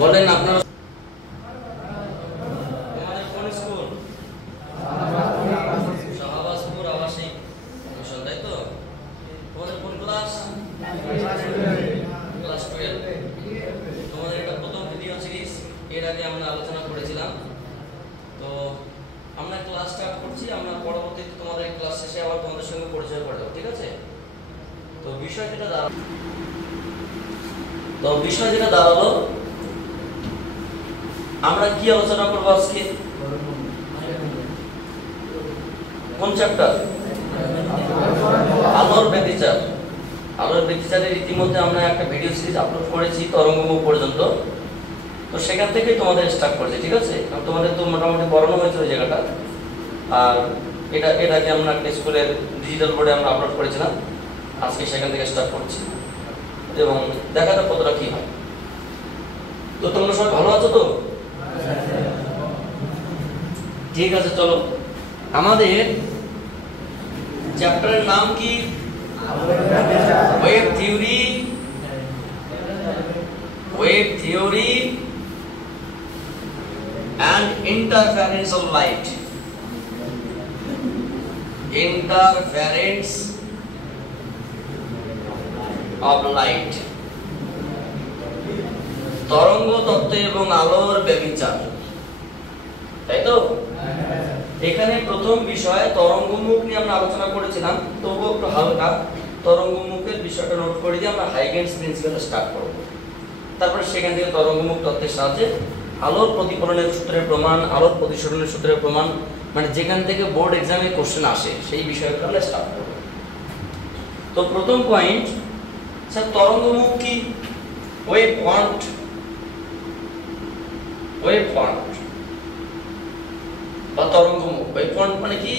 বলেন আপনারা তোমাদের কোন স্কুল? শাহবাজপুর আবাসিক মিশন, তাই তো? তোমাদের কোন ক্লাস? ক্লাস 12। তোমাদের এটা প্রথম ভিডিও সিরিজ। এর আগে আমরা আলোচনা করেছিলাম। তো আমরা ক্লাস স্টার্ট করছি, আমরা পরবর্তীতে তোমাদের ক্লাস শেষে আবার তোমাদের সঙ্গে পরিচয় করে দেবো, ঠিক আছে? তো বিষয় যেটা দাঁড়ালো আমরা কি আলোচনা করবো আজকে? কোন চ্যাপ্টার? আলোর ব্যতিচার। আলোর ব্যতিচারের ইতিমধ্যে আমরা একটা ভিডিও সিরিজ আপলোড করেছি তরঙ্গমুখ পর্যন্ত। তো সেখান থেকেই তোমাদের স্টার্ট করেছি, ঠিক আছে? তোমাদের তো মোটামুটি পড়ানো হয়েছে ওই জায়গাটা। আর এটাকে আমরা একটা স্কুলের ডিজিটাল বোর্ডে আমরা আপলোড করেছিলাম। আজকে সেখান থেকে স্টার্ট করছি এবং দেখা যাক কতটা কি হয়। তো তোমরা সবাই ভালো আছো তো? ঠিক আছে, চলো। আমাদের চ্যাপ্টারের নাম কি? Wave theory and interference of light. Interference of light. তরঙ্গ তত্ত্ব এবং আলোর ব্যভিচার, তাই তো? এখানে প্রথম বিষয় তরঙ্গমুখ নিয়ে আমরা আলোচনা করেছিলাম, তবুও একটু হালকা তরঙ্গমুখের বিষয়টা নোট করে দিয়ে আমরা হাইগেন্স প্রিন্সিপাল স্টার্ট করব। তারপর সেখান থেকে তরঙ্গমুখ তত্ত্বের সাহায্যে আলোর প্রতিফলনের সূত্রের প্রমাণ, আলোর প্রতিসরণের সূত্রের প্রমাণ, মানে যেখান থেকে বোর্ড এক্সামে কোশ্চেন আসে সেই বিষয়গুলো আমরা স্টার্ট করব। তো প্রথম পয়েন্ট, স্যার তরঙ্গমুখ কি? ওয়েভ ফ্রন্ট বা তরঙ্গমুখ। ওয়েভ ফ্রন্ট মানে কি?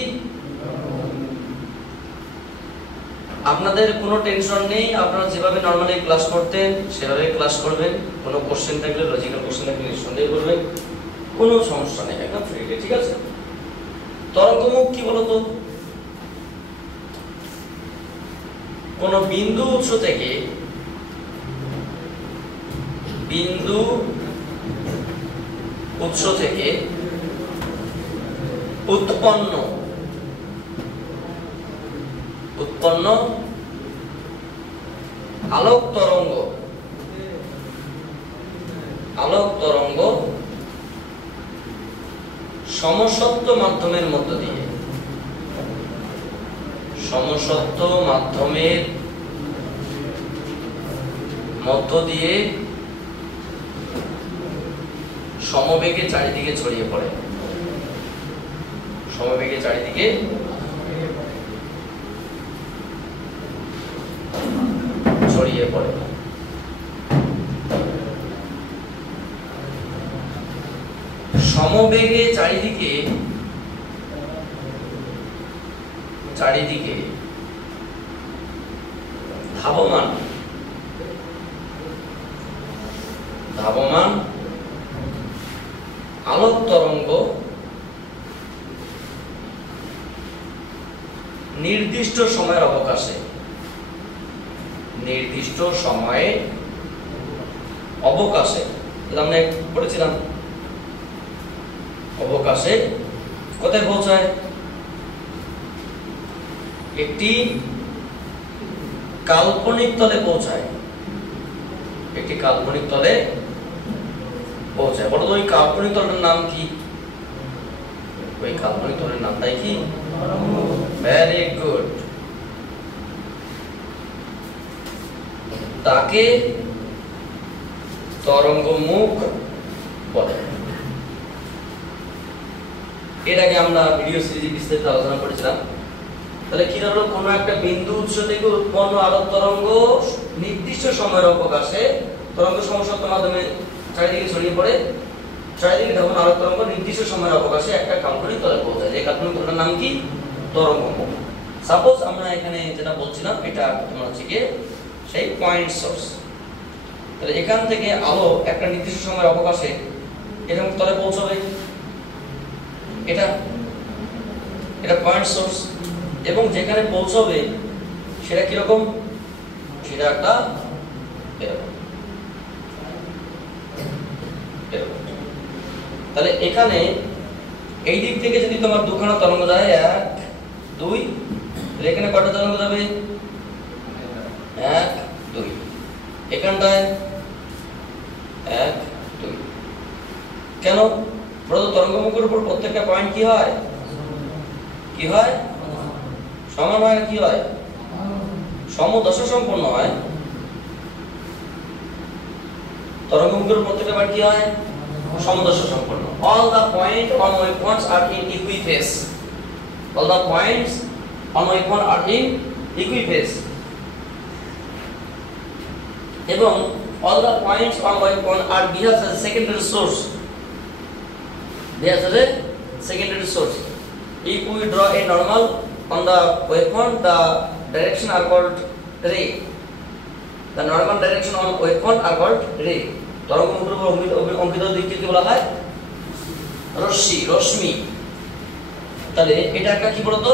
আপনাদের কোনো টেনশন নেই, আপনারা যেভাবে নরমালি ক্লাস করতেন সেভাবে ক্লাস করবেন। কোনো কোশ্চেন থাকলে, লজিক্যাল কোশ্চেন থাকলে নিঃসন্দেহে করবেন, কোনো সমস্যা নেই, একদম ফ্রিলি, ঠিক আছে? তরঙ্গমুখ কি বলতো? কোন বিন্দু উৎস থেকে উৎপন্ন আলোক তরঙ্গ সমসত্ব মাধ্যমের মধ্য দিয়ে সমবেগে চারিদিকে ছড়িয়ে পড়ে। সমবেগে চারিদিকে ধাবমান আলোক তরঙ্গ নির্দিষ্ট সময়ের অবকাশে আমরা পড়েছিলাম অবকাশে কোথায় পৌঁছায়? একটি কাল্পনিক তলে পৌঁছায়। বলো তো ওই কাল্পনিক তলের নাম কি? ওই কাল্পনিক তলের নামটাই কি? Very good. তাকে তরঙ্গমুখ বলে। এর আগে আমরা ভিডিও সিরিজে বিস্তারিত আলোচনা করেছিলাম। তাহলে কি হলো? কোন একটা বিন্দু উৎস থেকে উৎপন্ন আলোক তরঙ্গ নির্দিষ্ট সময়ের অবকাশে তরঙ্গ সমসত্ব মাধ্যমে চারিদিকে ছড়িয়ে পড়ে। চারিদিকে যখন আলোক তরঙ্গ নির্দিষ্ট সময়ের অবকাশে একটা কাল্পনিক তলে পৌঁছায়। এই কাল্পনিক তলের নাম কি? তরঙ্গমুখ। সাপোজ আমরা এখানে যেটা বলছিলাম এটা তোমার হচ্ছে কি সেই পয়েন্ট সোর্স। তাহলে এখান থেকে আলো একটা নির্দিষ্ট সময়ের অবকাশে এরকম তলে পৌঁছবে। এটা পয়েন্ট সোর্স এবং যেখানে পৌঁছবে সেটা কিরকম? সেটা একটা এরকম। এরকম। তাহলে এখানে এই দিক থেকে যদি তোমার দুখানা তরঙ্গ যায় 1 2, তাহলে এখানে কয়টা তরঙ্গ যাবে? 1 2। এখানটায় 1 2। কেন? বলো তো, তরঙ্গমুখের উপর প্রত্যেকটা পয়েন্ট কি হয়? কি হয়? সমান হয় না কি হয়? সমদশা সম্পন্ন হয়। তরঙ্গমুখের প্রত্যেকটা পয়েন্ট কি হয়? সমদশা সম্পন্ন। All the points on waveforms are in equiphase. All the points on waveform are in equiphase. এবং all the points on waveform are behaved as a secondary source. Behaved as a secondary source. If we draw a normal on the waveform, the direction are called ray. The normal direction on waveform are called ray. তরঙ্গমুখের উপর অঙ্কিত দিককে কি বলা হয়? রশ্মি। তাহলে এটা একটা কি বলতো?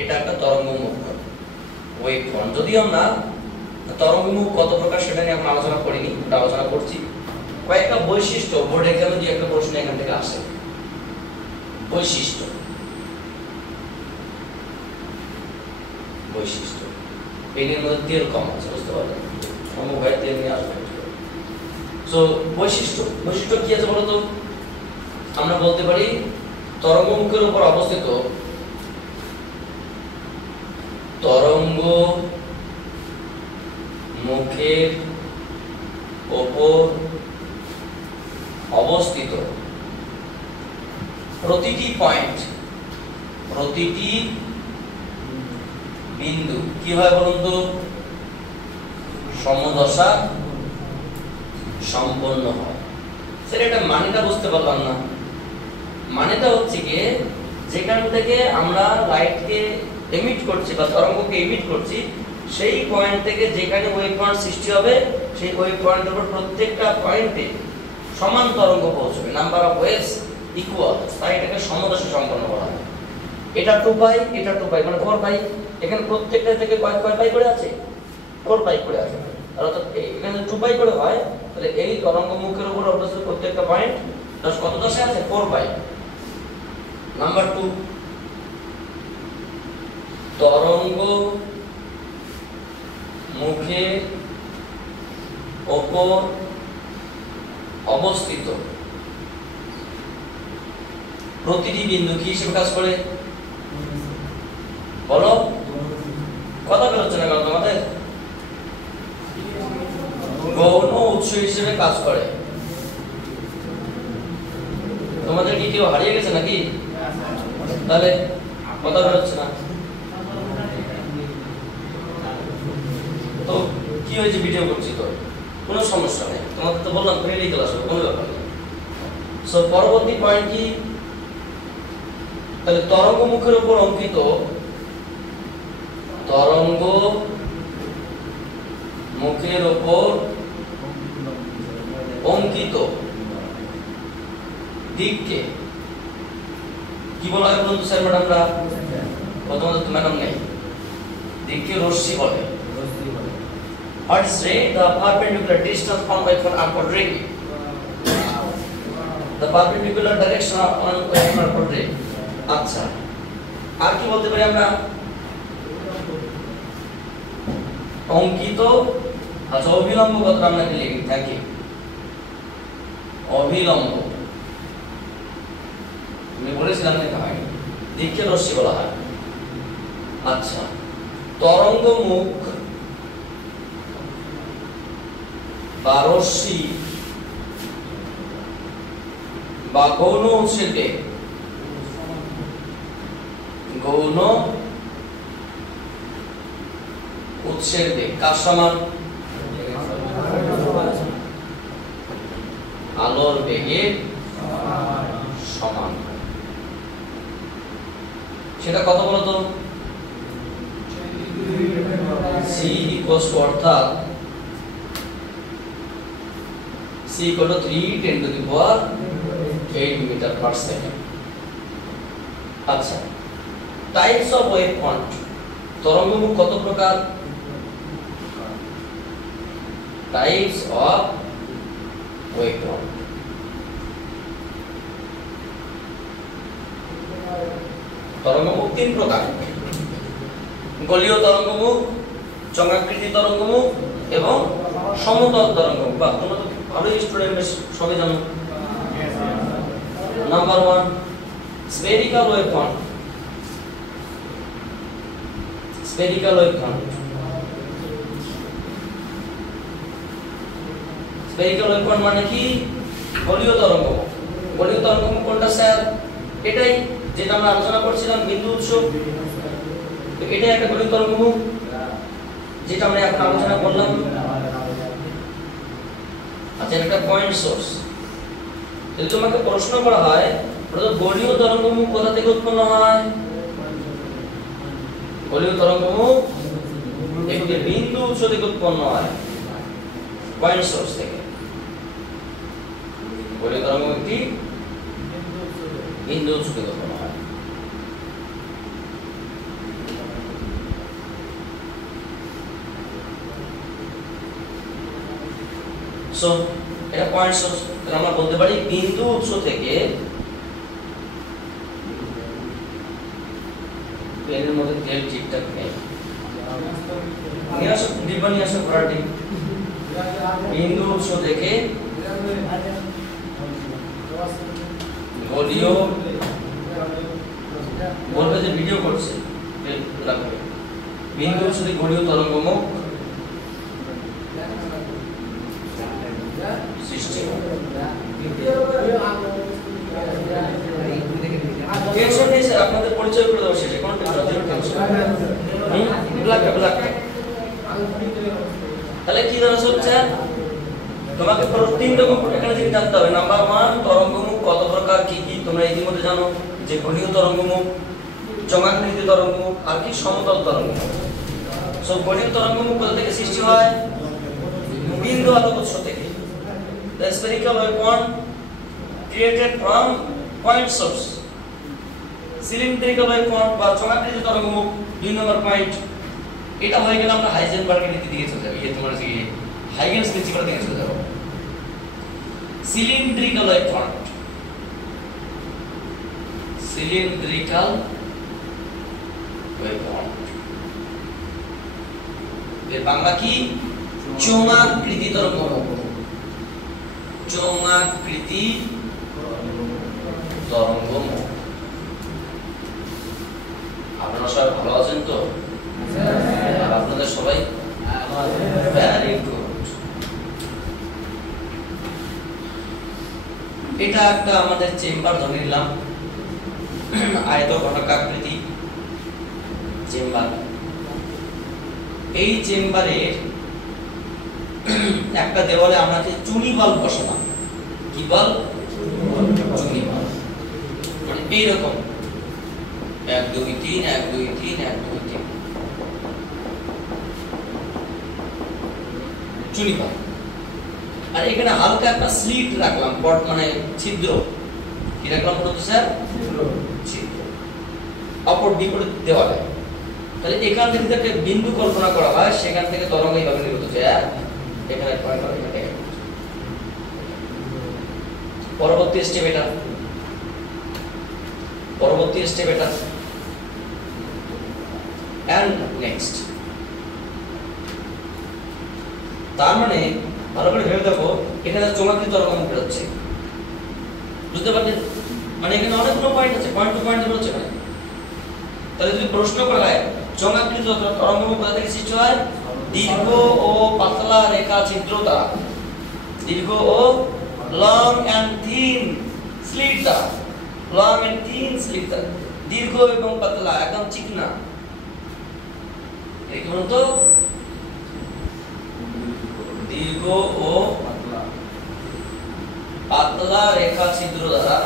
এটা একটা তরঙ্গমুখ, ওয়েভফর্ম। যদি আমরা তরঙ্গমুখ কত প্রকার সেটা নিয়ে আমরা আলোচনা করিনি, ওটা আলোচনা করছি। কয়েকটা বৈশিষ্ট্য বোর্ড এক্সামে দিয়ে একটা প্রশ্ন এখান থেকে আসে। বৈশিষ্ট্য এর মধ্যে তেল কম আছে, বুঝতে পারলেন? অমুক ভাই তেল নিয়ে আসবে। সো বৈশিষ্ট্য কি আছে বলতো? আমরা বলতে পারি তরঙ্গমুখের উপর অবস্থিত তরঙ্গ মুখের উপর অবস্থিত প্রতিটি পয়েন্ট, প্রতিটি বিন্দু কি হয় বলুন তো? সমদশা সম্পন্ন হয়। সেটা একটা মানেটা বুঝতে পারলাম না। মানেটা হচ্ছে কি, যেখান থেকে আমরা লাইটকে এমিট করছি বা তরঙ্গকে এমিট করছি, সেই পয়েন্ট থেকে যেখানে ওয়েভ পয়েন্ট সৃষ্টি হবে, সেই ওয়েভ পয়েন্টের উপর প্রত্যেকটা পয়েন্টে সমান তরঙ্গ পৌঁছবে, নাম্বার অফ ওয়েভস ইকুয়াল, তাই এটাকে সমদশা সম্পন্ন বলা হয়। এটা 2 পাই, এটা 2 পাই, মানে 4 পাই। এখানে প্রত্যেকটা থেকে কয় পাই করে আছে? 4 পাই করে আছে। অর্থাৎ এখানে 2 পাই করে হয়, তাহলে এই তরঙ্গমুখের উপর অবস্থিত প্রত্যেকটা পয়েন্ট কত দশে আছে? 4 পাই। নাম্বার 2, তরঙ্গ মুখের উপর অবস্থিত প্রতিটি বিন্দু কি হিসেবে কাজ করে? বলো, কথা বেরোচ্ছে না কেন তোমাদের? গৌণ উৎস হিসেবে কাজ করে। তোমাদের কি কেউ হারিয়ে গেছে নাকি? তাহলে কথা বেরোচ্ছে না তো কি হয়েছে? ভিডিও করছি তো, কোনো সমস্যা নেই। তোমাদের তো বললাম ফ্রিলি ক্লাস হবে, কোনো ব্যাপার নেই। সো পরবর্তী পয়েন্ট কি? তাহলে তরঙ্গ মুখের উপর অঙ্কিত তরঙ্গ মুখের উপর অঙ্কিত দিককে কি বলা হয় বলুন তো স্যার? ম্যাডামরা প্রথমত তো ম্যাডাম নেই, দিককে রশ্মি বলে। What is ray? The perpendicular distance on waveform are called ray. The perpendicular direction on waveform are called ray. আচ্ছা, আর কি বলতে পারি আমরা? অঙ্কিত। আচ্ছা, অভিলম্ব কথাটা আমরা লিখি। Thank you. অভিলম্ব আমি বলেছিলাম না, হয় দিককে রশ্মি বলা হয়। আচ্ছা, তরঙ্গ মুখ বা রশ্মি বা গৌণ উৎসের বেগ, গৌণ উৎসের বেগ কার সমান? আলোর বেগের সমান। সেটা কত বলতো? c ইকুয়ালস টু, অর্থাৎ c equal to 3×10⁸ metre per second. আচ্ছা, টাইপস অফ ওয়েভফ্রন্ট, তরঙ্গমুখ কত প্রকার? টাইপস অফ ওয়েভফ্রন্ট, তরঙ্গমুখ তিন প্রকার, গোলীয় তরঙ্গমুখ, চঙ্গাকৃতি তরঙ্গমুখ এবং সমতল তরঙ্গমুখ। বা তোমরা তো ভালোই স্টুডেন্ট, সবাই জানো। Number 1 spherical wavefront. Spherical wavefront, spherical wavefront মানে কি? গোলীয় তরঙ্গমুখ। গোলীয় তরঙ্গমুখ কোনটা স্যার? এটাই যেটা আমরা আলোচনা করছিলাম, বিন্দু উৎস। এটা একটা গোলীয় তরঙ্গমুখ যেটা আমরা এখন আলোচনা করলাম। আচ্ছা, এটা একটা পয়েন্ট সোর্স। যদি তোমাকে প্রশ্ন করা হয় গোলীয় তরঙ্গমুখ কোথা থেকে উৎপন্ন হয়? গোলীয় তরঙ্গমুখ একটি বিন্দু উৎস থেকে উৎপন্ন হয়, পয়েন্ট সোর্স থেকে। গোলীয় তরঙ্গমুখ একটি বিন্দু উৎস থেকে উৎপন্ন হয়। সো এটা পয়েন্ট সোর্স। তাহলে আমরা বলতে পারি বিন্দু উৎস থেকে, এর মধ্যে তেল ঠিকঠাক নেই, নিয়ে আসো ডিব্বা, নিয়ে আসো ভরাটি। বিন্দু উৎস থেকে গোলীয়, বলবে যে ভিডিও করছে, লাগবে। বিন্দু উৎস থেকে গোলীয় তরঙ্গমুখ সৃষ্টি হয়। টেনশন নেই স্যার, আপনাদের পরিচয় করে দেওয়া শেষে, কোনো টেনশন। তাহলে কি জানা হচ্ছে? তোমাকে তিন রকম এখানে জিনিস জানতে হবে। নাম্বার 1 তরঙ্গমুখ কত প্রকার, কি কি তোমরা ইতিমধ্যে জানো, যে গোলীয় তরঙ্গমুখ, চঙ্গাকৃতি তরঙ্গমুখ আর কি সমতল তরঙ্গমুখ। সো গোলীয় তরঙ্গমুখ কোথা থেকে সৃষ্টি হয়? বিন্দু আলোক উৎস থেকে। The spherical wavefront created from point source. Cylindrical wavefront বা চঙ্গাকৃতি তরঙ্গমুখ 2 নম্বর পয়েন্ট। এটা হয়ে গেল আমরা হাইজেনবার্গের নীতি দিকে চলে যাব, তোমরা যে হাইগেনস প্রিন্সিপাল দিকে চলে যাব। সিলিন্ড্রিক্যাল ওয়েভফ্রন্ট, সিলিন্ড্রিক্যাল ওয়েভফ্রন্ট এর বাংলা কি? চোঙাকৃতি তরঙ্গমুখ। চোঙাকৃতি তরঙ্গমুখ। আপনারা সবাই ভালো আছেন তো? আর আপনাদের সবাই ভেরি গুড। এটা একটা আমাদের চেম্বার ধরে নিলাম, আয়তঘটকাকৃতি চেম্বার। এই চেম্বারের একটা দেওয়ালে আমরা চুনি বাল্ব বসালাম। কি বাল্ব? চুনি বাল্ব। মানে এইরকম 1 2 3 1 2 3 1 2 3 চুনি বাল্ব। আর এখানে হালকা একটা স্লিট রাখলাম, মানে ছিদ্র। কি রাখলাম বলতো স্যার? ছিদ্র অপর বিপরীত দেওয়ালে। তাহলে এখান থেকে যদি একটা বিন্দু কল্পনা করা হয়, সেখান থেকে তরঙ্গ এইভাবে নির্গত হচ্ছে। এখানে পরবর্তী স্টেপ এটা, পরবর্তী স্টেপ এটা, এন্ড নেক্সট। তার মানে ভালো করে ভেবে দেখো, এখানে চোঙাকৃতি তরঙ্গমুখ হচ্ছে, বুঝতে পারছেন? মানে এখানে অনেকগুলো পয়েন্ট আছে, পয়েন্ট টু পয়েন্ট হচ্ছে। তাহলে যদি প্রশ্ন করা হয় চোঙাকৃতি তরঙ্গমুখ কোথা থেকে সৃষ্টি হয়? দীর্ঘ ও পাতলা রেখা ছিদ্র দ্বারা। দীর্ঘ ও লং এন্ড থিন স্লিট দ্বারা। লং এন্ড থিন স্লিট দ্বারা। দীর্ঘ এবং পাতলা, একদম চিকনা। এই বলুন তো, দীর্ঘ ও পাতলা রেখা ছিদ্র দ্বারা,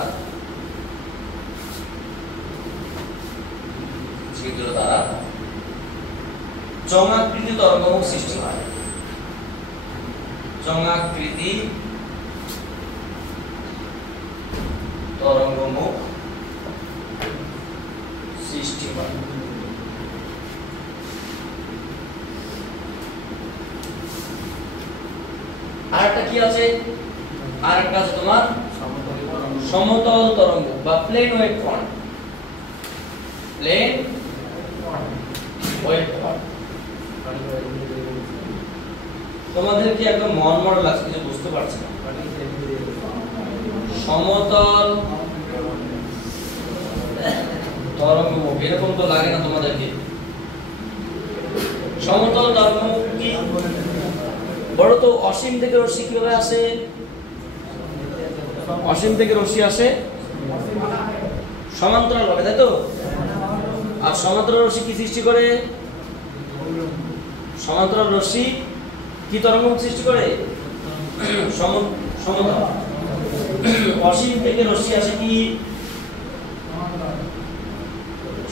চোঙাকৃতি তরঙ্গমুখ সৃষ্টি হয়। চোঙাকৃতি তরঙ্গমুখ সৃষ্টি হয়। আরেকটা কি আছে? আরেকটা আছে তোমার সমতল তরঙ্গ বা plane wave front. Plane wave form. তোমাদের কি একদম মন মন লাগছে, কিছু বুঝতে পারছি না? সমতল তরঙ্গমুখ, এরকম তো লাগে না তোমাদেরকে? সমতল তরঙ্গমুখ কি বড় তো? অসীম থেকে রশ্মি কিভাবে আসে? অসীম থেকে রশ্মি আসে সমান্তরাল ভাবে, তাই তো? আর সমান্তরাল রশ্মি কি সৃষ্টি করে? সমান্তরাল রশ্মি কি তরঙ্গমুখ সৃষ্টি করে? সমতল। অসীম থেকে রশ্মি আসে কি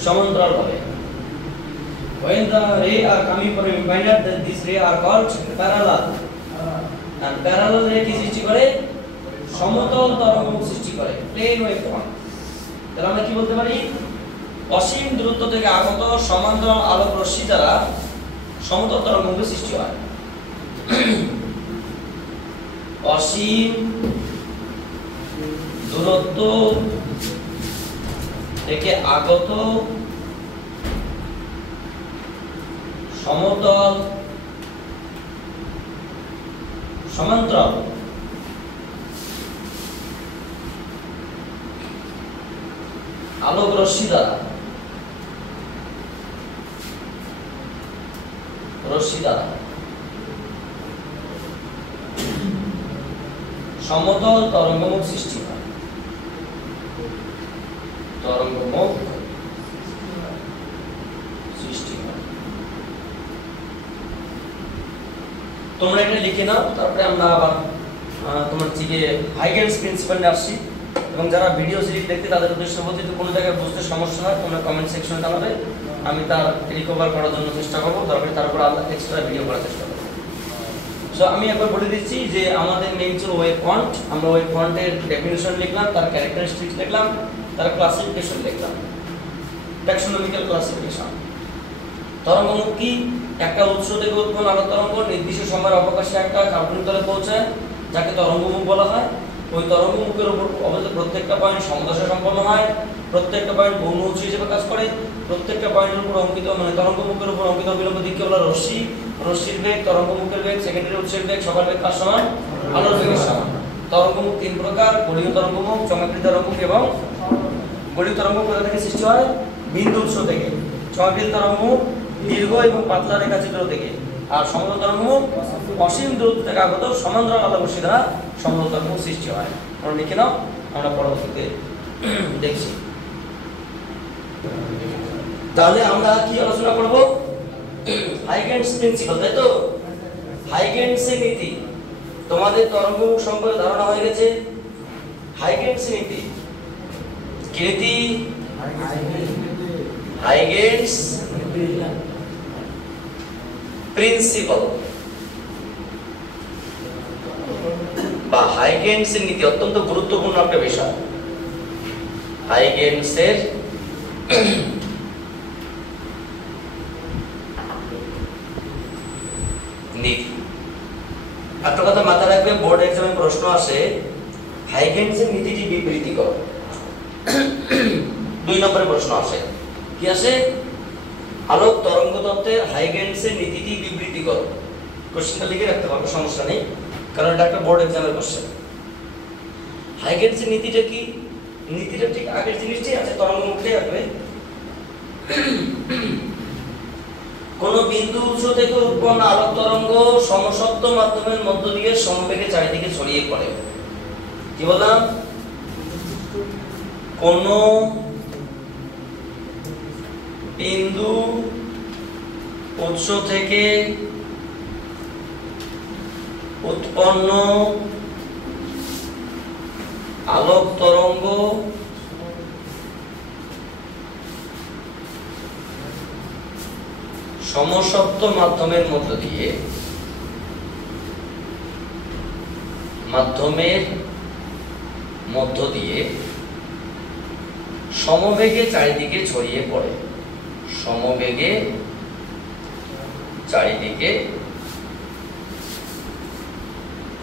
সমান্তরাল ভাবে। When the ray are coming from a infinite, these ray are called parallel. And parallel ray কি সৃষ্টি করে? সমতল তরঙ্গমুখ সৃষ্টি করে, প্লেন ওয়েভ ফর্ম। তাহলে আমরা কি বলতে পারি? অসীম দূরত্ব থেকে আগত সমান্তরাল আলোক রশ্মি দ্বারা সমতল তরঙ্গমুখের সৃষ্টি হয়। অসীম দূরত্ব থেকে আগত সমতল সমান্তরাল আলোক রশ্মি দ্বারা সমতল তরঙ্গমুখ সৃষ্টি হয়। তরঙ্গমুখ সৃষ্টি হয়। তোমরা এটা লিখে নাও, তারপরে আমরা আবার তোমার থেকে হাইগেনস প্রিন্সিপালে আসছি। এবং যারা ভিডিও সিরিজ দেখতে তাদের উদ্দেশ্য বলতে, যদি কোনো জায়গায় বুঝতে সমস্যা হয় তোমরা কমেন্ট সেকশনে জানাবে, আমি তার রিকভার করার জন্য চেষ্টা করবো, তারপরে তারপর আলাদা এক্সট্রা ভিডিও করার চেষ্টা করবো। সো আমি একবার বলে দিচ্ছি যে আমাদের মেইন ছিল ওয়েভ ফ্রন্ট। আমরা ওয়েভ ফ্রন্টের ডেফিনিশন লিখলাম, তার ক্যারেক্টারিস্টিক্স লিখলাম, তার ক্লাসিফিকেশন লিখলাম, ট্যাক্সোনমিক্যাল ক্লাসিফিকেশন। তরঙ্গমুখ কি? একটা উৎস থেকে উৎপন্ন আলোক তরঙ্গ নির্দিষ্ট সময়ের অবকাশে একটা কাল্পনিক তলে পৌঁছায়, যাকে তরঙ্গমুখ বলা হয়। ওই তরঙ্গমুখের উপর অবস্থিত প্রত্যেকটা পয়েন্ট সমদশা সম্পন্ন হয়, প্রত্যেকটা পয়েন্ট ভৌম উৎস হিসেবে কাজ করে, প্রত্যেকটা পয়েন্টের উপর অঙ্কিত মানে তরঙ্গমুখের উপর অঙ্কিত বিলম্ব দিককে বলা রশ্মি, রশ্মির বেগ, তরঙ্গমুখের বেগ, সেকেন্ডারি উৎসের বেগ, সবার বেগ কার সমান? আলোর বেগের সমান। তরঙ্গমুখ তিন প্রকার: গোলীয় তরঙ্গমুখ, চক্রাকৃতি তরঙ্গমুখ এবং গোলীয় তরঙ্গমুখ কোথা থেকে সৃষ্টি হয়? বিন্দু উৎস থেকে। চক্রাকৃতি তরঙ্গমুখ দীর্ঘ এবং পাতলা রেখাচিত্র থেকে। আর সমতল তরঙ্গমুখ অসীম দূরত্ব থেকে আগত সমান্তরাল আলোক রশ্মি দ্বারা সমতল তরঙ্গমুখ সৃষ্টি হয়। তোমরা লিখে নাও, আমরা পরবর্তীতে দেখছি। তাহলে আমরা কি আলোচনা করব? হাইগেনস প্রিন্সিপাল, তাই তো? হাইগেনসের নীতি। তোমাদের তরঙ্গমুখ সম্পর্কে ধারণা হয়ে গেছে। হাইগেনস নীতি কি নীতি? হাইগেনস প্রিন্সিপাল বা হাইগেনসের নীতি অত্যন্ত গুরুত্বপূর্ণ একটা বিষয়। হাইগেনসের নীতি। একটা কথা মাথায় রাখবে, বোর্ড এক্সামে প্রশ্ন আসে হাইগেনসের নীতিটি বিবৃতি করো। 2 নম্বরে প্রশ্ন আসে, কি আসে? আলোক তরঙ্গ তত্ত্বের হাইগেনসের নীতিটি বিবৃতি করো। কোশ্চেনটা লিখে রাখতে পারবে, সমস্যা নেই, কারণ এটা একটা বোর্ড এক্সামের কোশ্চেন। হাইগেনসের নীতিটা কি? নীতিটা ঠিক আগের জিনিসটাই আছে, তরঙ্গমুখটাই আসবে। কোন বিন্দু উৎস থেকে উৎপন্ন আলোক তরঙ্গ সমসত্ব মাধ্যমের মধ্য দিয়ে সমবেগে চারিদিকে ছড়িয়ে পড়ে। কি বললাম? কোন বিন্দু উৎস থেকে উৎপন্ন আলোক তরঙ্গ সমসত্ব মাধ্যমের মধ্য দিয়ে সমবেগে চারিদিকে ছড়িয়ে পড়ে। সমবেগে চারিদিকে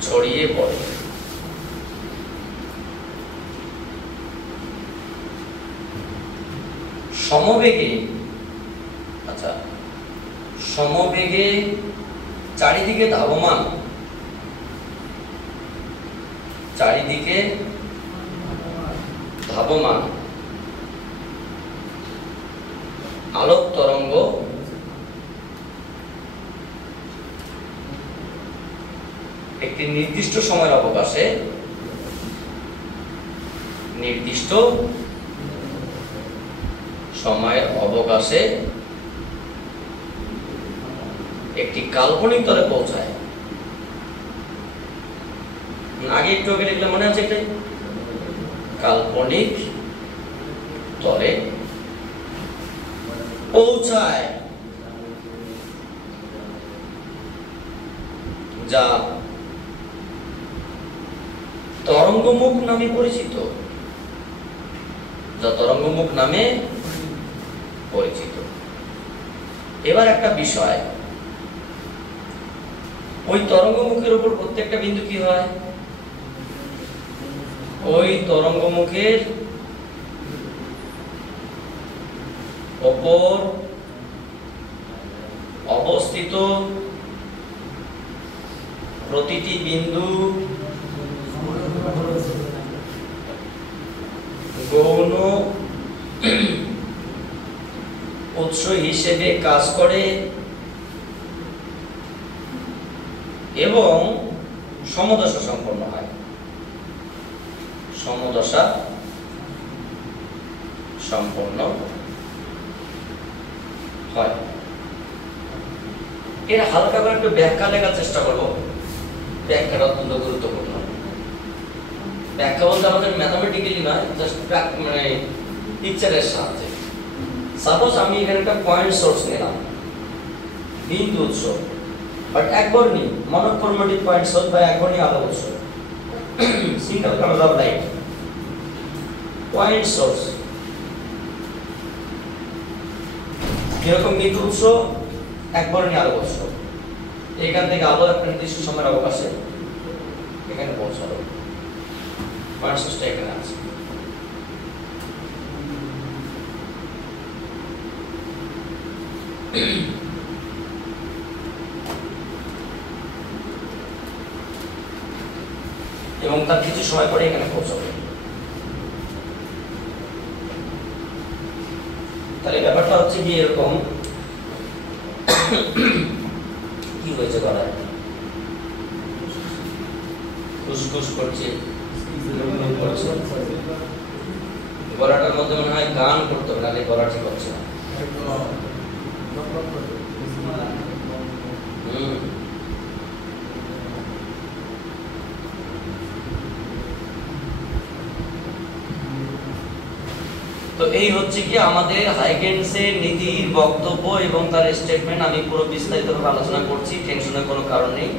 ছড়িয়ে পড়ে। সমবেগে, আচ্ছা সমবেগে চারিদিকে ধাবমান, চারিদিকে ধাবমান আলোক তরঙ্গ একটি নির্দিষ্ট সময়ের অবকাশে, নির্দিষ্ট সময়ের অবকাশে একটি কাল্পনিক তলে পৌঁছায়। আগে একটু আগে লিখলে মনে আছে এটাই, কাল্পনিক তলে পৌঁছায়, যা তরঙ্গমুখ নামে পরিচিত, যা তরঙ্গমুখ নামে পরিচিত। এবার একটা বিষয়, ওই তরঙ্গমুখের উপর প্রত্যেকটা বিন্দু কি হয়, ওই তরঙ্গমুখের উপর অবস্থিত প্রতিটি বিন্দু গৌণ উৎস হিসেবে কাজ করে এবং সমদশা সম্পন্ন হয়, সমদশা সম্পন্ন হয়। এর হালকা করে একটু ব্যাখ্যা লেখার চেষ্টা করবো, ব্যাখ্যাটা অত্যন্ত গুরুত্বপূর্ণ। ব্যাখ্যা বলতে আমাদের ম্যাথমেটিক্যালি নয়, জাস্ট মানে পিকচারের সাহায্যে। সাপোজ আমি এখানে একটা পয়েন্ট সোর্স নিলাম, বিন্দু উৎস, বাট একবর্ণী মনোক্রোমেটিক পয়েন্ট সোর্স বা একবর্ণী আলো উৎস, single colour of light point source, এরকম বিন্দু উৎস একবর্ণী আলো উৎস, এখান থেকে আলো একটা নির্দিষ্ট সময়ের অবকাশে এখানে পৌঁছালো, পয়েন্ট সোর্সটা এখানে আছে। এবং তার কিছু সময় পরে এখানে পৌঁছাবে। তাহলে ব্যাপারটা হচ্ছে কি এরকম, কি হয়েছে গলায়, খুসখুস করছে, গলাটার মধ্যে মনে হয় গান করতে হবে, নাহলে গলা ঠিক হচ্ছে না। তো এই হচ্ছে কি আমাদের হাইগেনসের নীতির বক্তব্য এবং তার স্টেটমেন্ট। আমি পুরো বিস্তারিতভাবে আলোচনা করছি, টেনশনের কোনো কারণ নেই।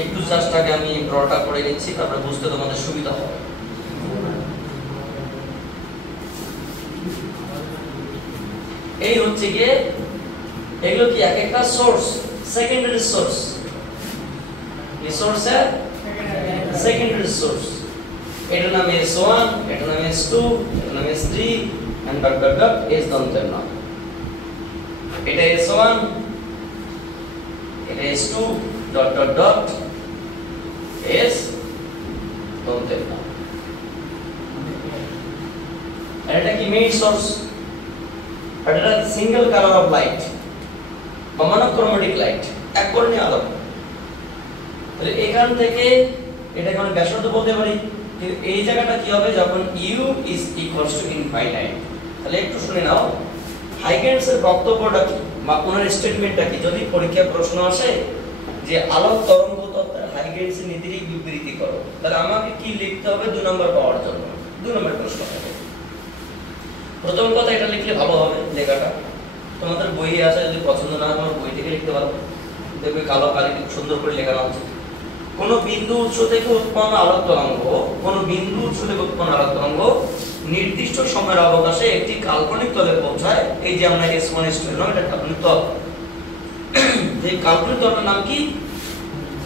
একটু জাস্টটাকে আমি ড্রটা করে নিচ্ছি, তারপরে বুঝতে তোমাদের সুবিধা হবে। এই হচ্ছে গিয়ে এগুলো কি এক একটা সোর্স, সেকেন্ডারি সোর্স, রিসোর্সের সেকেন্ডারি সোর্স। এটার নাম S1, এটার নাম S2, এটার নাম S3 and dot dot dot S দন্তের নাম। এটা S1, এটা S2 dot dot dot S দন্তের নাম। আর এটা কি মেইন সোর্স, আর এটা সিঙ্গেল কালার অফ লাইট বা মনোক্রোমেটিক লাইট, একবর্ণী আলো। তাহলে এখান থেকে এটাকে আমরা ব্যাসার্ধ বলতে পারি। এই জায়গাটা কি হবে যখন u is equals to infinite। তাহলে একটু শুনে নাও হাইগেনসের বক্তব্যটা কি বা ওনার স্টেটমেন্টটা কি। যদি পরীক্ষায় প্রশ্ন আসে যে আলোক তরঙ্গ তত্ত্বের হাইগেনসের নীতির বিবৃতি করো, তাহলে আমাকে কি লিখতে হবে 2 নম্বর পাওয়ার জন্য? 2 নম্বর প্রশ্ন হবে। প্রথম কথা এটা লিখলে ভালো হবে লেখাটা। তোমাদের বইয়ে আছে, যদি পছন্দ না হয় তোমার বই থেকে লিখতে পারো, দেখবে কালো কালি খুব সুন্দর করে লেখানো আছে। কোন বিন্দু উৎস থেকে উৎপন্ন আলোক তরঙ্গ, কোন বিন্দু উৎস থেকে উৎপন্ন আলোক তরঙ্গ নির্দিষ্ট সময়ের অবকাশে একটি কাল্পনিক তলে পৌঁছায়। এই যে আমরা S1 S2 নাম, এটা কাল্পনিক তল। এই কাল্পনিক তলটার নাম কি?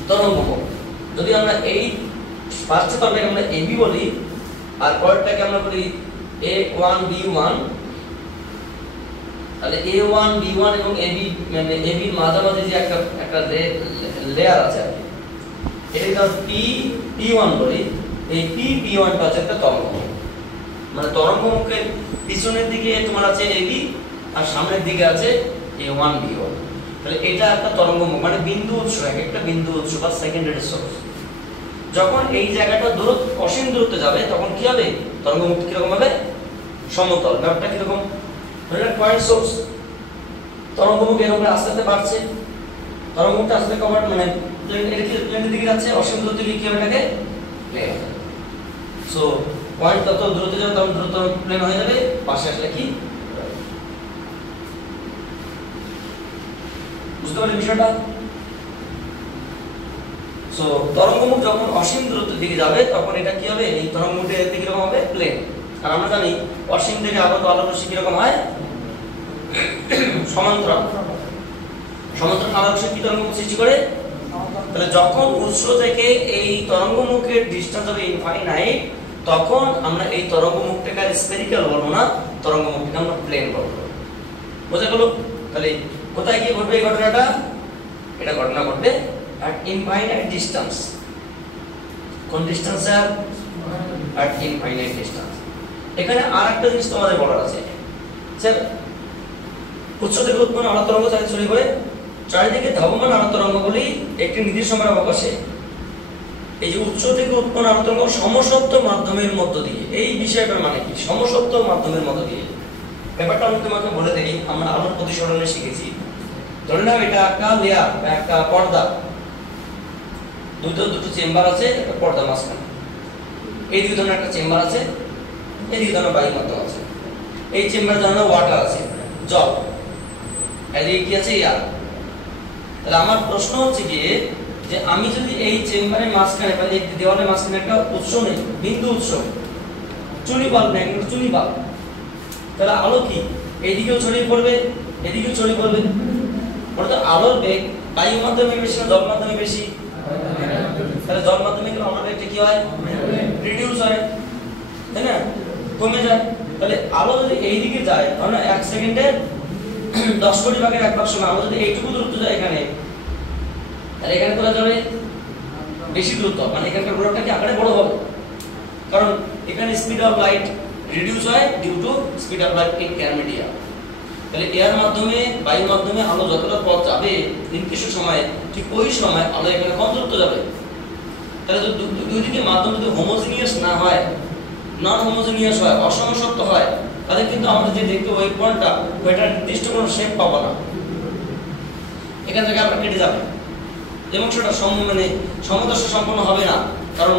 তরঙ্গমুখ। যদি আমরা এই ফার্স্ট তলটাকে আমরা AB বলি আর পরেরটাকে আমরা বলি A1 B1, তাহলে A1 B1 এবং AB মানে AB এর মাঝামাঝি যে একটা লেয়ার আছে আর কি, এটা P1 বলি। এই P1 টা হচ্ছে একটা তরঙ্গমুখ, মানে তরঙ্গমুখের পিছনের দিকে তোমার আছে AB আর সামনের দিকে আছে A1 B1। তাহলে এটা একটা তরঙ্গমুখ, মানে বিন্দু উৎস, একটা বিন্দু উৎস বা সেকেন্ডারি সোর্স। যখন এই জায়গাটা দূরত্ব অসীম দূরত্বে যাবে তখন কি হবে? তরঙ্গমুখটা কিরকম হবে? সমতল। ব্যাপারটা কিরকম? পয়েন্ট সোর্স, তরঙ্গমুখ এরকম আস্তে আস্তে বাড়ছে, তরঙ্গমুখটা আস্তে কভার মানে এটা কি প্লেনের দিকে যাচ্ছে, অসীম দূরত্বে কি হবে এটাকে প্লেন। সো পয়েন্ট তত দূরত্বে যাবে তখন দ্রুত প্লেন হয়ে যাবে, পাশে আসলে কি বুঝতে পারলে বিষয়টা? সো তরঙ্গমুখ যখন অসীম দূরত্বের দিকে যাবে তখন এটা কি হবে? এই তরঙ্গমুখের দিকে কিরকম হবে? প্লেন। আর আমরা জানি অসীম দিকে আগত আলোর রশ্মি কিরকম হয়? সমান্তরাল। সমান্তরাল আলোর রশ্মি কি তরঙ্গমুখ সৃষ্টি করে? তাহলে যখন উৎস থেকে এই তরঙ্গমুখের ডিসটেন্স হবে ইনফাইনাইট, তখন আমরা এই তরঙ্গমুখটাকে আর স্ফেরিক্যাল বলবো না, তরঙ্গমুখটাকে আমরা প্লেন বলবো। বোঝা গেল? তাহলে কোথায় গিয়ে ঘটবে এই ঘটনাটা? এটা ঘটনা ঘটবে at infinite distance। কোন distance sir? at infinite distance। এখানে আরেকটা জিনিস তোমাদের বলার আছে স্যার, উৎস থেকে উৎপন্ন আলোক তরঙ্গ ছড়িয়ে পড়ে চারিদিকে ধাবমান আলোক তরঙ্গগুলি একটি নির্দিষ্ট সময়ের অবকাশে, এই যে উৎস থেকে উৎপন্ন আলোক তরঙ্গ সমসত্ব মাধ্যমের মধ্য দিয়ে, এই বিষয়টার মানে কি? সমসত্ব মাধ্যমের মধ্য দিয়ে। ব্যাপারটা আমি তোমাকে বলে দেই, আমরা আলোর প্রতিসরণে শিখেছি। ধরে নাও এটা একটা লেয়ার বা একটা পর্দা, দুটো চেম্বার আছে, একটা পর্দা মাঝখানে, এই দুই ধরনের একটা চেম্বার আছে, এই দুই ধরনের বায়ু মাধ্যম আছে। এই চেম্বার ধরনের ওয়াটার আছে, জল, এদিকে কি আছে? এয়ার। তাহলে আমার প্রশ্ন হচ্ছে কি যে আমি যদি এই চেম্বারের মাঝখানে বা এই দেওয়ালের মাঝখানে একটা উৎস নেই, বিন্দু উৎস, চুনি বাল্ব নেই, একটা চুনি বাল্ব, তাহলে আলো কি এইদিকেও ছড়িয়ে পড়বে, এদিকেও ছড়িয়ে পড়বে। অর্থাৎ আলোর বেগ বায়ু মাধ্যমে বেশি না জল মাধ্যমে বেশি? তাহলে জল মাধ্যমে গেলে আলোর বেগটা কি হয়? রিডিউস হয়, তাই না? কমে যায়। তাহলে আলো যদি এইদিকে যায়, ধরো 1 সেকেন্ডে 10 কোটি ভাগের 1 ভাগ সময় আলো যদি এইটুকু দূরত্ব যায় এখানে, তাহলে এখানে কোথায় যাবে? বেশি দূরত্ব, মানে এখানকার প্রোডাক্টটা কি আকারে বড় হবে, কারণ এখানে স্পিড অফ লাইট রিডিউস হয় due to speed of light in air media. তাহলে এয়ার মাধ্যমে বায়ুর মাধ্যমে আলো যতটা পথ যাবে নির্দিষ্ট সময়ে, ঠিক ওই সময় আলো এখানে কম দূরত্ব যাবে। তাহলে যদি দুই দিকে মাধ্যম যদি হোমোজিনিয়াস না হয়, নন হোমোজিনিয়াস হয়, অসমসত্ব হয়, তাহলে কিন্তু আমরা যে দেখতে ওয়েভ পয়েন্টটা ওইটা নির্দিষ্ট কোনো শেপ পাবো না, এখান থেকে আমরা কেটে যাবে এবং সেটা মানে সমদর্শ সম্পন্ন হবে না, কারণ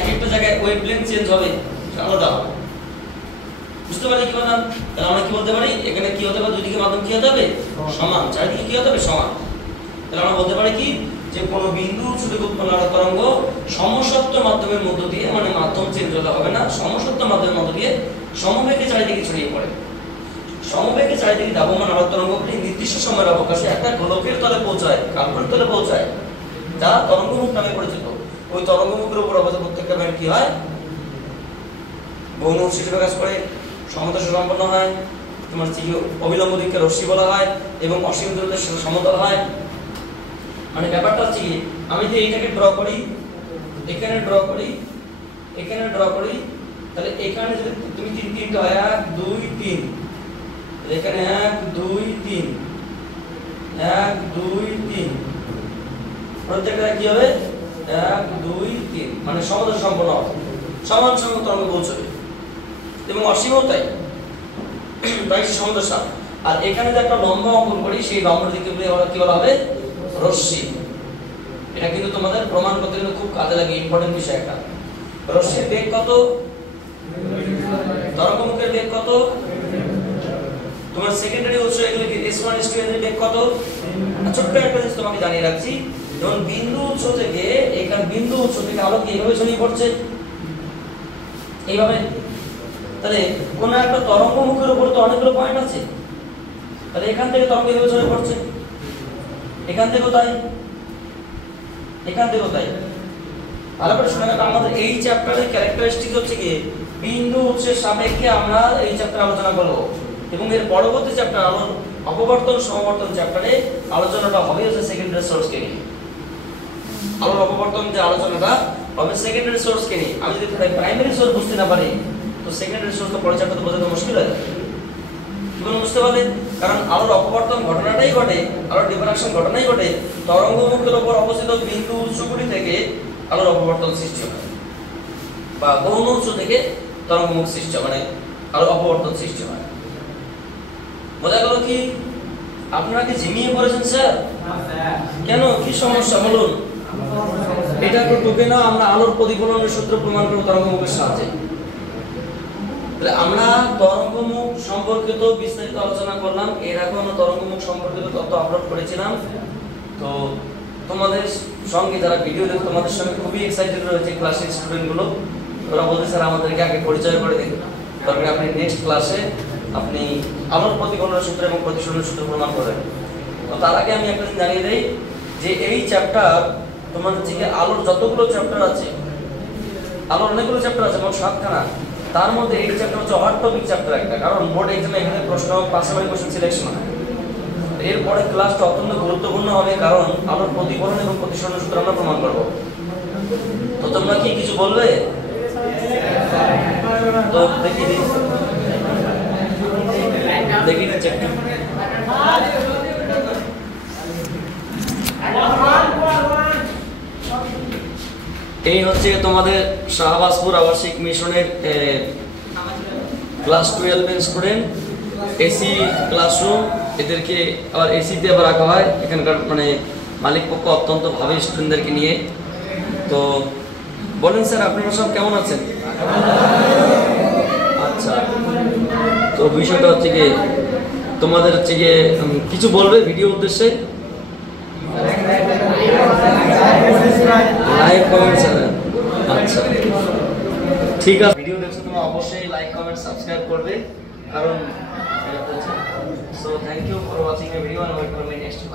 এক একটা জায়গায় ওয়েভলেন্থ চেঞ্জ হবে, আলাদা হবে। বুঝতে পারি কি বললাম? তাহলে আমরা কি বলতে পারি? এখানে কি হতে পারে? দুই দিকে মাধ্যম কি হতে হবে? সমান। চারিদিকে কি হতে হবে? সমান। তাহলে আমরা বলতে পারি কি যে কোনো বিন্দু উৎস থেকে উৎপন্ন আলোক তরঙ্গ সমসত্ব মাধ্যমের মধ্য দিয়ে, মানে মাধ্যম চেঞ্জ হলে হবে না, সমসত্ব মাধ্যমের মধ্য দিয়ে সমবেগে চারিদিকে ছড়িয়ে পড়ে। সমবেগে চারিদিকে ধাবমান আলোক তরঙ্গগুলি নির্দিষ্ট সময়ের অবকাশে একটা গোলকের তলে পৌঁছায়, কাল্পনিক তলে পৌঁছায়, যা তরঙ্গমুখ নামে পরিচিত। ওই তরঙ্গমুখের উপর অবস্থিত প্রত্যেকটা ব্যান্ড কি হয়? গৌণ উৎস হিসেবে কাজ করে, সমদর্শ সম্পন্ন হয়, তোমার অবিলম্ব দিককে রশ্মি বলা হয় এবং অসীম দূরত্বের সমতল হয়। মানে ব্যাপারটা হচ্ছে কি, আমি যদি এইটাকে ড্র করি, এখানে ড্র করি, এখানে ড্র করি, তাহলে এখানে যদি তুমি তিনটা হয় 1 2 3, এখানে 1 2 3, 1 2 3, প্রত্যেকটা কি হবে? 1 2 3, মানে সমদর্শ সম্পন্ন হবে, সমান সমান তরঙ্গ পৌঁছবে এবং অসীমও তাই, তাই সমদর্শা। আর এখানে যে একটা লম্ব অঙ্কন করি, সেই লম্ব দিকে কি বলা হবে? রশ্মি। এটা কিন্তু তোমাদের প্রমাণ করতে কিন্তু খুব কাজে লাগে, ইম্পর্টেন্ট বিষয় একটা। রশ্মির বেগ কত? তরঙ্গমুখের বেগ কত? তোমার সেকেন্ডারি উৎস এগুলো কি S1 S2 এর বেগ কত? ছোট্ট একটা জিনিস তোমাকে জানিয়ে রাখছি, যখন বিন্দু উৎস থেকে এখানে বিন্দু উৎস থেকে আলো এইভাবে ছড়িয়ে পড়ছে, এইভাবে। তাহলে কোন একটা তরঙ্গমুখের উপর তো অনেকগুলো পয়েন্ট আছে, তাহলে এখান থেকে তরঙ্গ এইভাবে ছড়িয়ে পড়ছে, এখান থেকেও তাই, এখান থেকেও তাই। ভালো করে শুনে রাখো, আমাদের এই চ্যাপ্টারের ক্যারেক্টারিস্টিক হচ্ছে কি, বিন্দু উৎসের সাপেক্ষে আমরা এই চ্যাপ্টার আলোচনা করব। এবং এর পরবর্তী চ্যাপ্টার আলোর অপবর্তন সমবর্তন চ্যাপ্টারে আলোচনাটা হবে হচ্ছে সেকেন্ডারি সোর্সকে নিয়ে। আলোর অপবর্তন যে আলোচনাটা হবে সেকেন্ডারি সোর্সকে নিয়ে। আমি যদি প্রাইমারি সোর্স বুঝতে না পারি তো সেকেন্ডারি সোর্স তো পরের চ্যাপ্টারে বোঝানো মুশকিল হয়ে যাবে। কিভাবে বুঝতে পারলেন? কারণ আলোর অপবর্তন ঘটনাটাই ঘটে, আলোর ডিফ্রাকশন ঘটনাই ঘটে তরঙ্গমুখের উপর অবস্থিত বিন্দু উৎসগুলি থেকে আলোর অপবর্তন সৃষ্টি হয়, বা গৌণ উৎস থেকে তরঙ্গমুখ সৃষ্টি হয়, মানে আলোর অপবর্তন সৃষ্টি হয়। বোঝা গেল কি? আপনারা কি ঝিমিয়ে পড়েছেন স্যার? কেন, কি সমস্যা বলুন? এটা একটু টুকে না, আমরা আলোর প্রতিফলনের সূত্র প্রমাণ করব তরঙ্গমুখের সাহায্যে। তাহলে আমরা তরঙ্গমুখ সম্পর্কিত বিস্তারিত আলোচনা করলাম। এর আগে আমরা তরঙ্গমুখ সম্পর্কিত তথ্য আপলোড করেছিলাম। তো তোমাদের সঙ্গে যারা ভিডিও দেখো তোমাদের সঙ্গে খুবই এক্সাইটেড রয়েছে ক্লাসের স্টুডেন্টগুলো। ওরা বলছে স্যার আমাদেরকে আগে পরিচয় করে দিন, তারপরে আপনি নেক্সট ক্লাসে আপনি আলোর প্রতিফলনের সূত্র এবং প্রতিসরণের সূত্র প্রমাণ করবেন। তো তার আগে আমি একটা জানিয়ে দেই যে এই চ্যাপ্টার তোমাদের থেকে আলোর যতগুলো চ্যাপ্টার আছে, আলোর অনেকগুলো চ্যাপ্টার আছে, মোট 7খানা। তার মধ্যে এই চ্যাপ্টার হচ্ছে হট টপিক চ্যাপ্টার একটা, কারণ বোর্ড এক্সামে এখানে প্রশ্ন পার্সোনাল কোশ্চেন সিলেকশন হয়। এরপরে ক্লাসটা অত্যন্ত গুরুত্বপূর্ণ হবে, কারণ আলোর প্রতিফলন এবং প্রতিসরণের সূত্র আমরা প্রমাণ করব। তো তোমরা কি কিছু বলবে? তো দেখি এই হচ্ছে তোমাদের শাহবাজপুর আবাসিক মিশনের ক্লাস 12 এর স্টুডেন্ট। এসি ক্লাসরুম, এদেরকে আবার এসিতে আবার রাখা হয় এখানকার, মানে মালিক পক্ষ অত্যন্ত ভাবে স্টুডেন্টদেরকে নিয়ে। তো বলেন স্যার আপনারা সব কেমন আছেন? আচ্ছা, তো বিষয়টা হচ্ছে গিয়ে তোমাদের হচ্ছে গিয়ে কিছু বলবে ভিডিও উদ্দেশ্যে? Like comment sir. আচ্ছা ঠিক আছে, ভিডিও দেখছো তোমরা অবশ্যই লাইক কমেন্ট সাবস্ক্রাইব করবে, কারণ so thank you for watching my video and wait for my next